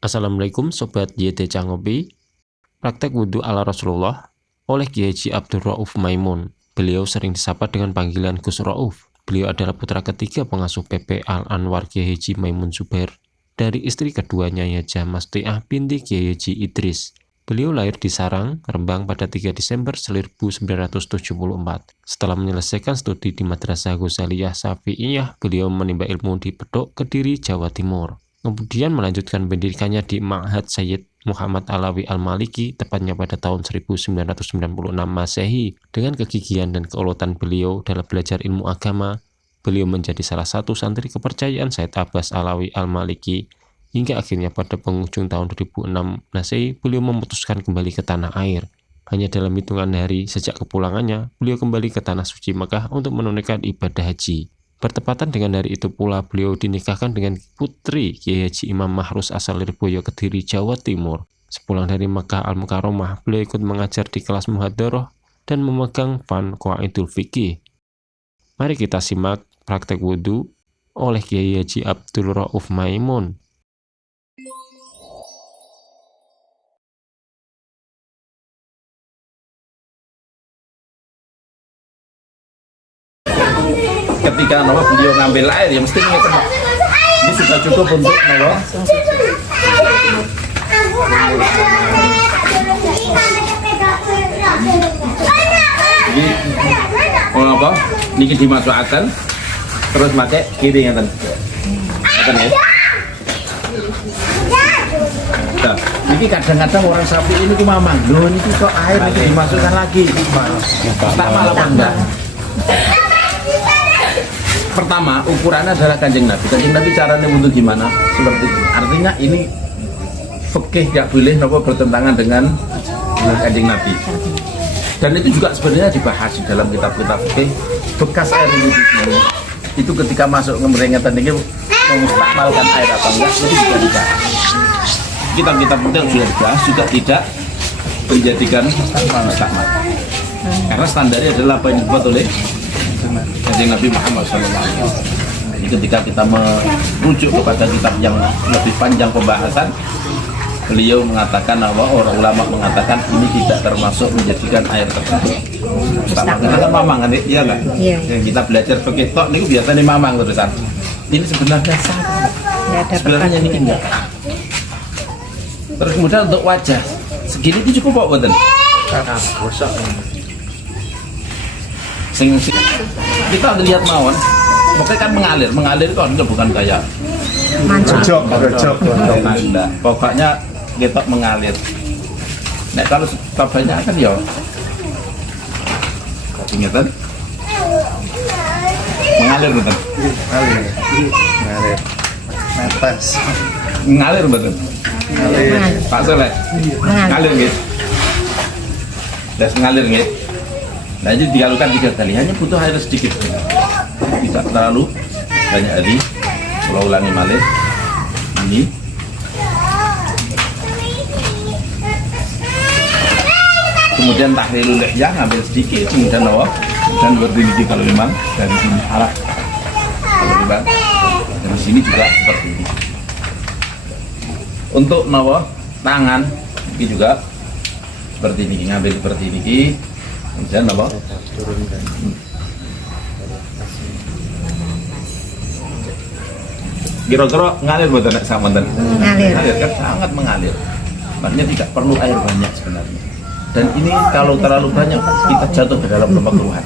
Assalamualaikum Sobat YT Cangopi. Praktek wudhu ala Rasulullah oleh Kiai Haji Abdul Rauf Maimun. Beliau sering disapa dengan panggilan Gus Rauf. Beliau adalah putra ketiga pengasuh PP Al-Anwar Kiai Haji Maimun Zubair dari istri keduanya Yajah Mastiah binti Kiai Haji Idris. Beliau lahir di Sarang, Rembang pada 3 Desember 1974. Setelah menyelesaikan studi di Madrasah Ghazaliyah Syafi'iyah, beliau menimba ilmu di Bedok, Kediri, Jawa Timur. Kemudian melanjutkan pendidikannya di Ma'had Sayyid Muhammad Alawi Al-Maliki, tepatnya pada tahun 1996 Masehi. Dengan kegigihan dan keuletan beliau dalam belajar ilmu agama, beliau menjadi salah satu santri kepercayaan Said Abbas Alawi Al-Maliki, hingga akhirnya pada penghujung tahun 2006 Masehi, beliau memutuskan kembali ke tanah air. Hanya dalam hitungan hari sejak kepulangannya, beliau kembali ke tanah suci Makkah untuk menunaikan ibadah haji. Bertepatan dengan hari itu pula beliau dinikahkan dengan putri Kiai Haji Imam Mahrus asal Lirboyo, Kediri, Jawa Timur. Sepulang dari Makkah Al-Mukarramah, beliau ikut mengajar di kelas muhadharah dan memegang fan Qawaidul Fiqih. Mari kita simak praktek wudhu oleh Kiai Haji Abdul Rauf Maimun. Ketika beliau ngambil air ya mesti ngeken. Ini sudah cukup untuk jadi niki dimasukkan terus pakai kiri ngeten. Ngeten ya. Nah, ini kadang-kadang orang sapi ini cuma mamang, loh ini kok air ini dimasukkan lagi. Tak malah enggak. Pertama, ukurannya adalah Kanjeng Nabi. Kanjeng Nabi caranya untuk gimana? Seperti ini. Artinya ini fikih gak boleh bertentangan dengan Kanjeng Nabi. Dan itu juga sebenarnya dibahas di dalam kitab-kitab fikih. Bekas air ini di sini, itu ketika masuk ke merengetan ini memustakmalkan air apa enggak, itu juga dibahas. Kitab-kitab fikih sudah dibahas, juga tidak menjadikan mustakmal. Karena standarnya adalah apa yang dibuat oleh Kanjeng Nabi Muhammad SAW. Jadi ketika kita merujuk kepada kitab yang lebih panjang pembahasan, beliau mengatakan orang ulama mengatakan ini tidak termasuk menjadikan air tersebut karena kan mamang kan, iya nggak? Iya. Yang kita belajar fikih tok ini biasanya mamang terusan. Ini sebenarnya salah. Sebenarnya ini enggak. Terus kemudian untuk wajah segini itu cukup kok, betul? Gosok. Kita lihat mawon, pokoknya kan mengalir itu bukan kayak mancok. Pokoknya kita mengalir. Nah kalau banyak kan ya, ingatan mengalir betul. Mengalir betul. Pak Soleh, mengalir gitu. Das mengalir gitu. Nah jadi dihalukan 3 kali, hanya butuh air sedikit, tidak terlalu banyak tadi. Kalau ulangi malih ini, kemudian tahlilul lihya ngambil sedikit, kemudian dan berdiri kalau memang dari sini arah, kalau memang dari sini juga seperti ini. Untuk tangan ini juga seperti ini, ngambil seperti ini. Kemudian apa? Turunkan. Kira-kira ngalir betul nak sama dan ngalir kan sangat mengalir. Maknanya tidak perlu air banyak sebenarnya. Dan ini kalau terlalu banyak kita jatuh ke dalam kemakruhan.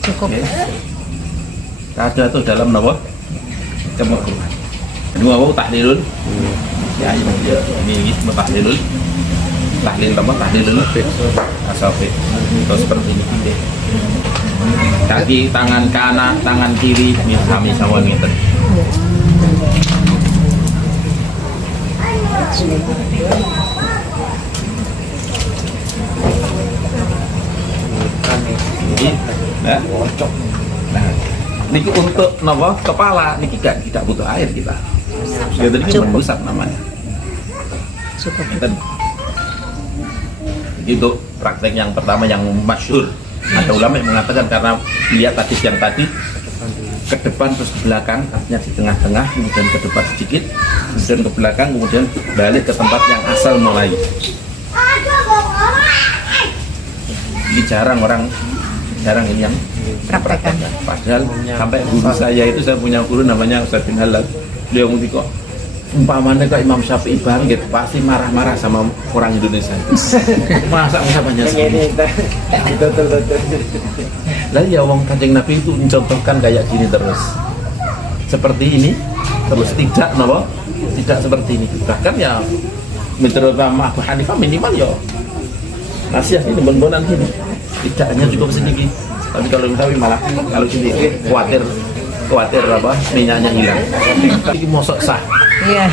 Cukup. Kita jatuh dalam kemakruhan. Kedua tahlilun. Ya ini tahlilun. Tahlilul asafi itu seperti ini. Kaki, tangan kanan, tangan kiri, kami sawan gitu. Nah, niki untuk kepala niki tidak butuh air kita. Jadi ini berpusat namanya. Cukup. Itu praktek yang pertama yang masyhur. Ada ulama yang mengatakan karena lihat hadis yang tadi ke depan terus ke belakang, artinya di tengah-tengah, kemudian ke depan sedikit, kemudian ke belakang, kemudian balik ke tempat yang asal mulai. Ini jarang ini yang Praktekan. Padahal sampai guru saya itu, saya punya guru namanya Ustaz bin Halal, beliau ngomong kok umpamanya kok Imam Syafi'i bangkit pasti marah-marah sama orang Indonesia. Masa banyak sekali. Lah ya wong Kanjeng Nabi itu mencontohkan kayak gini terus. Seperti ini terus tidak napa? Tidak seperti ini. Bahkan ya menurut Abu Hanifah minimal ya nasihat ini bon-bonan gini. Tidak hanya cukup sedikit. Tapi kalau misalnya malah kalau sedikit khawatir apa minyaknya hilang. Ini mosok sah. Iya.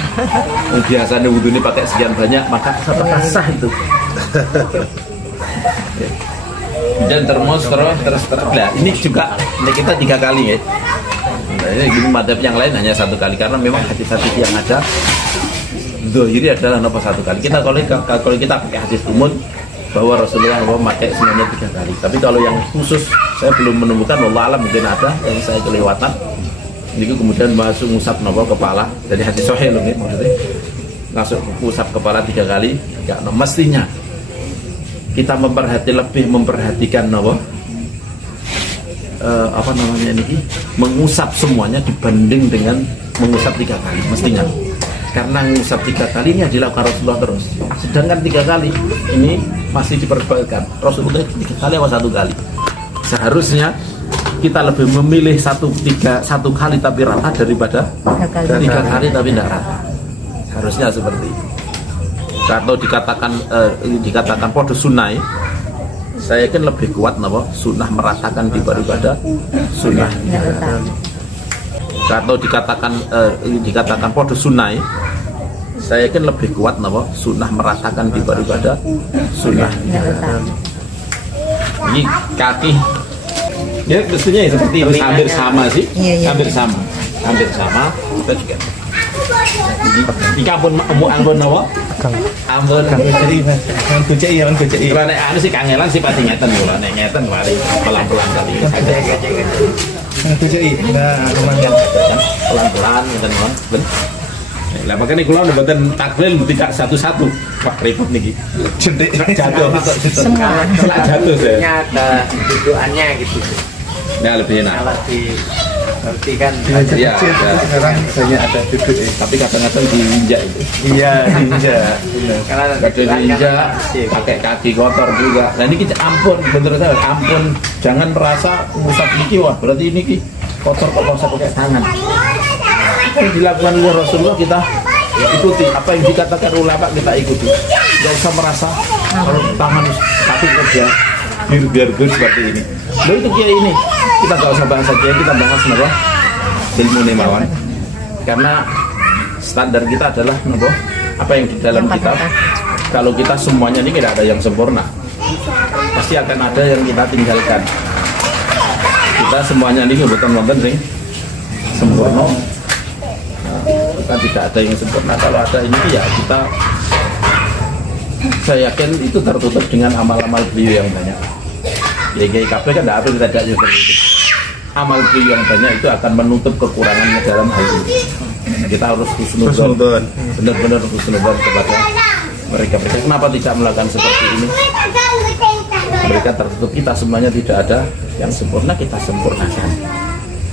Biasanya wudhu ini pakai sekian banyak, maka apakah sah itu? Dan termos terus. Nah, ini juga ini kita 3 kali ya. Nah, ini gini madhab yang lain hanya 1 kali karena memang hadis-hadis yang ada zahiri adalah apa 1 kali. Kita kalau kita pakai hadis umum bahwa Rasulullah memakai semuanya 3 kali. Tapi kalau yang khusus saya belum menemukan, wallah alam mungkin ada yang saya kelewatan. Ini kemudian masuk ngusap nopo kepala dari hati sahih loh maksudnya masuk ngusap kepala 3 kali enggak mestinya kita lebih memperhatikan nopo apa namanya ini mengusap semuanya dibanding dengan mengusap 3 kali mestinya karena mengusap 3 kali ini dilakukan Rasulullah terus sedangkan 3 kali ini masih diperbolehkan Rasulullah 3 kali atau 1 kali seharusnya kita lebih memilih 1 kali tapi rata daripada 3 kali tapi tidak rata. Harusnya seperti itu. Atau dikatakan podo sunai, saya yakin lebih kuat napa sunnah meratakan daripada sunnah. Atau dikatakan podo sunai, saya yakin lebih kuat napa sunnah meratakan daripada sunnah. Ini kaki ya mestinya ya seperti itu hampir sama sih hampir sama kita juga di kampung Ambon apa Ambon kucai kalau nek anu sih kangelan sih pasti ngeten lho nek ngeten mari pelan-pelan kali kucai nah pelan-pelan ngeten mon ben lah makanya kula mboten takbir tidak satu-satu Pak repot niki jentik jatuh Semua jatuh Ini ada dudukannya gitu. nah lebih enak Kalau di kan iya sekarang banyak ada duduk tapi kadang-kadang diinjak itu iya diinjak kalau ada kadang diinjak pakai kaki kotor juga nah ini kita ampun bener saya ampun jangan merasa ngusap niki wah berarti ini ki kotor kok usah pakai tangan itu dilakukan oleh Rasulullah kita ikuti apa yang dikatakan ulama kita ikuti nggak usah merasa kalau tangan kaki kerja biar seperti ini lalu itu kiai ini kita nggak usah bahas saja kita bahas apa ilmu nemawan karena standar kita adalah apa yang di dalam kitab kalau kita semuanya ini tidak ada yang sempurna pasti akan ada yang kita tinggalkan kita semuanya ini kebetulan sing sempurna kita tidak ada yang sempurna kalau ada ini ya kita saya yakin itu tertutup dengan amal-amal beliau yang banyak ya KP kan tidak perlu kita seperti itu amal beliau yang banyak itu akan menutup kekurangannya dalam hal ini kita harus husnudzon benar-benar husnudzon kepada mereka kenapa tidak melakukan seperti ini mereka tertutup kita semuanya tidak ada yang sempurna kita sempurnakan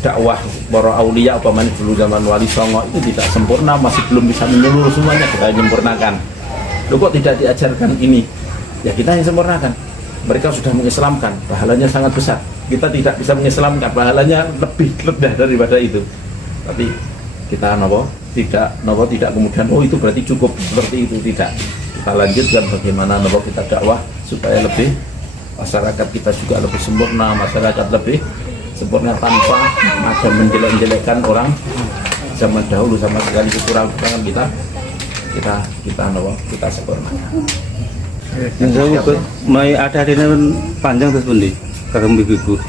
dakwah para aulia umpamanya dulu zaman Wali Songo itu tidak sempurna masih belum bisa menyeluruh semuanya kita menyempurnakan loh kok tidak diajarkan ini ya kita yang sempurnakan mereka sudah mengislamkan pahalanya sangat besar kita tidak bisa mengislamkan pahalanya lebih daripada itu tapi kita tidak kemudian oh itu berarti cukup seperti itu tidak kita lanjutkan bagaimana kita dakwah supaya lebih masyarakat kita juga lebih sempurna masyarakat lebih sempurna tanpa ada menjelek-jelekkan orang zaman dahulu sama sekali kekurangan kita sempurnakan. Yang mai ada-adanya panjang terus pundi kagem ibu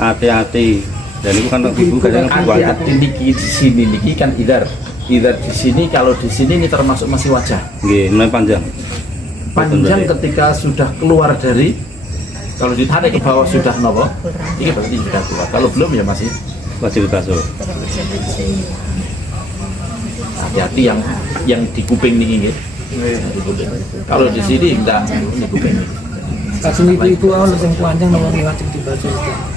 hati-hati dan itu kan ibu kadang hati-hati di sini niki kan idar di sini kalau di sini ini termasuk masih wajah nggih mulai panjang ketika sudah keluar dari kalau ditarik ke bawah sudah ini berarti sudah keluar kalau belum ya masih wajib dibasuh. Hati-hati yang di kuping nih nggih. Di kuping. Kalau di sini enggak di kuping. Kasih itu awal yang panjang nomor wajib dibasuh.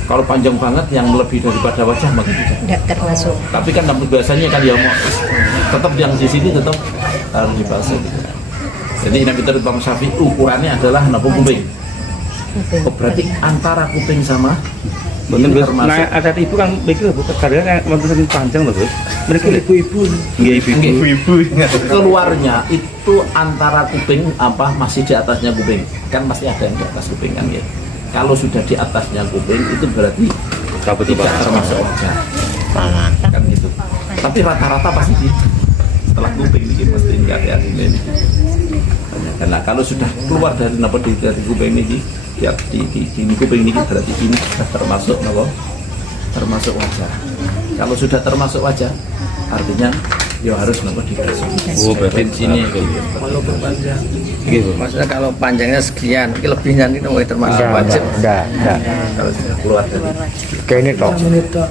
Kalau panjang banget yang lebih daripada wajah maka tidak. Tidak termasuk. Tapi kan biasanya kan ya mau tetap yang di sini tetap harus dibasuh. Jadi Nabi Turut Imam Syafi'i ukurannya adalah napa kuping. Oh, berarti antara kuping sama Bener ini Gus. termasuk. Nah, adat ibu kan begitu Bu. Kadang kan wonten sing panjang lho Gus. Mereka ibu-ibu. Nggih ibu-ibu. Ibu-ibu. Keluarnya itu antara kuping apa masih di atasnya kuping, kan pasti ada yang di atas kuping kan ya. Kalau sudah di atasnya kuping itu berarti Kabut tidak itu termasuk wajah kan gitu. Tapi rata-rata pasti di setelah kuping ini pasti hati-hati ini. Karena kalau sudah keluar dari dari kuping ini di kuping ini berarti ini sudah termasuk termasuk wajah. Kalau sudah termasuk wajah artinya ya harus dikasih. Oh, berarti Di sini Walaupun panjang. nggih Bu. Maksudnya kalau panjangnya sekian, ini lebihnya ini mulai termasuk wajib. kalau sudah keluar dari Kayak ini toh. Menit tok.